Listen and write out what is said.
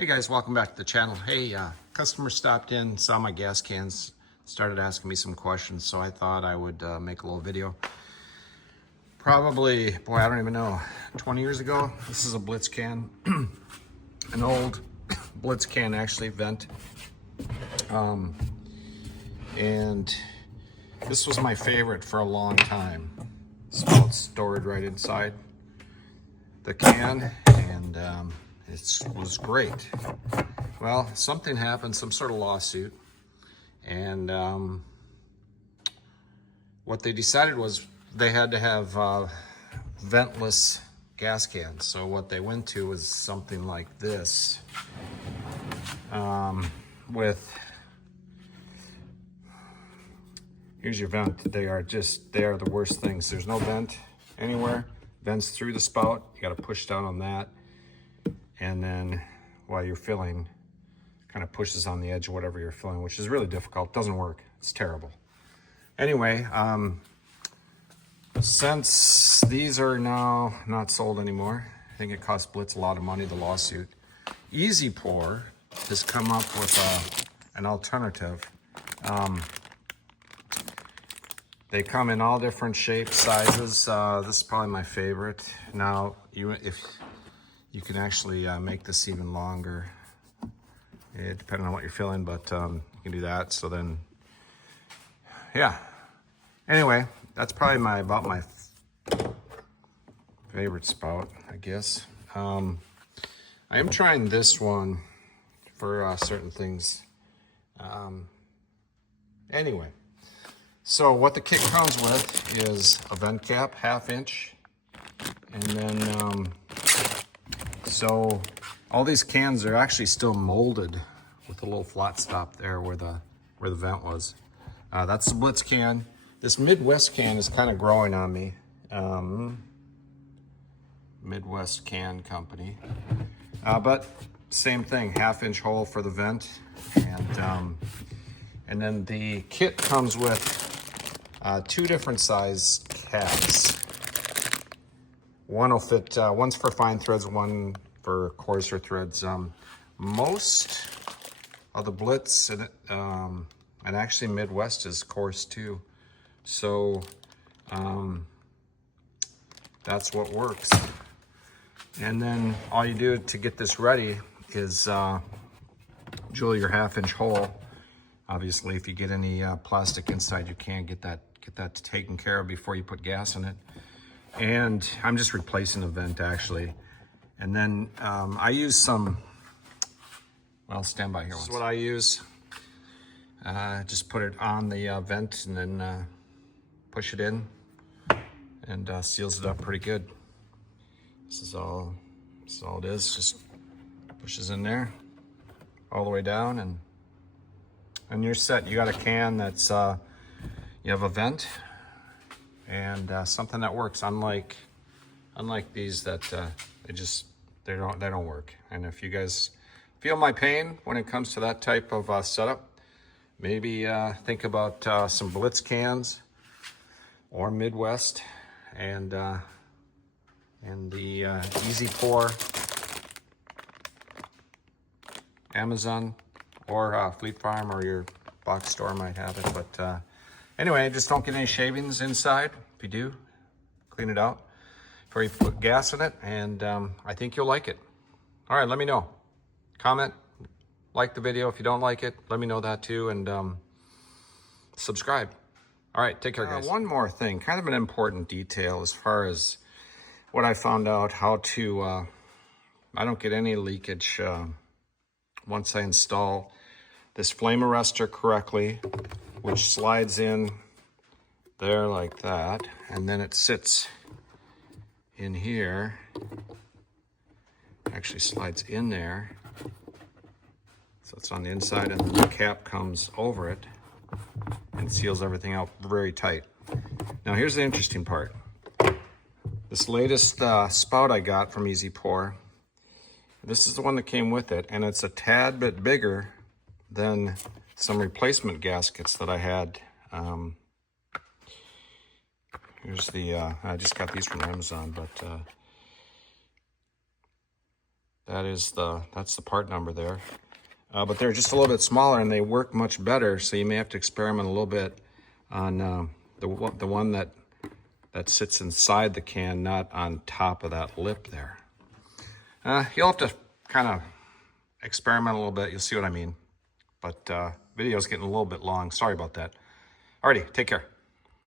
Hey guys, welcome back to the channel. Hey, customer stopped in, saw my gas cans, started asking me some questions, so I thought I would make a little video. Probably, boy, I don't even know, 20 years ago. This is a Blitz can, an old Blitz can actually, vent. And this was my favorite for a long time. Spout stored right inside the can, and it was great. Well, something happened, some sort of lawsuit, and what they decided was they had to have ventless gas cans. So what they went to was something like this, with, here's your vent. They are the worst things. There's no vent anywhere. Vents through the spout. You got to push down on that, and then while you're filling, kind of pushes on the edge of whatever you're filling, which is really difficult. Doesn't work. It's terrible. Anyway, since these are now not sold anymore, I think it cost Blitz a lot of money, the lawsuit. Easy Pour has come up with an alternative. They come in all different shapes, sizes. This is probably my favorite. Now, if you can actually make this even longer, depending on what you're filling, but you can do that. So then, yeah. Anyway, that's probably about my favorite spout, I guess. I am trying this one for certain things. Anyway. So what the kit comes with is a vent cap, 1/2 inch, and then so all these cans are actually still molded with a little flat stop there where the vent was. That's the Blitz can. This Midwest can is kind of growing on me. Midwest Can Company, but same thing, 1/2 inch hole for the vent, and then the kit comes with 2 different size caps. One will fit, one's for fine threads, one for coarser threads. Most of the Blitz and actually Midwest is coarse too. So that's what works. And then all you do to get this ready is drill your 1/2 inch hole. Obviously, if you get any plastic inside, you can get that taken care of before you put gas in it. And I'm just replacing the vent actually. And then I use some, well, stand by here. This is what I use. Just put it on the vent and then push it in, and seals it up pretty good. This is all it is. Just pushes in there all the way down, and you're set. You got a can that's you have a vent and something that works. Unlike these that they don't work. And if you guys feel my pain when it comes to that type of setup, maybe think about some Blitz cans or Midwest, and the Easy Pour, Amazon or Fleet Farm, or your box store might have it. But anyway, just don't get any shavings inside. If you do, clean it out before you put gas in it, and I think you'll like it. All right, let me know. Comment, like the video. If you don't like it, let me know that too, and subscribe. All right, take care, guys. One more thing, kind of an important detail as far as what I found out how to, I don't get any leakage once I install this flame arrestor correctly, which slides in there like that, and then it sits in here, actually slides in there, so it's on the inside, and then the cap comes over it and seals everything out very tight. Now here's the interesting part. This latest spout I got from Easy Pour, this is the one that came with it, and it's a tad bit bigger than some replacement gaskets that I had. Here's the, I just got these from Amazon, but that's the part number there. But they're just a little bit smaller and they work much better. So you may have to experiment a little bit on the one that sits inside the can, not on top of that lip there. You'll have to kind of experiment a little bit. You'll see what I mean. But video's getting a little bit long. Sorry about that. Alrighty, take care.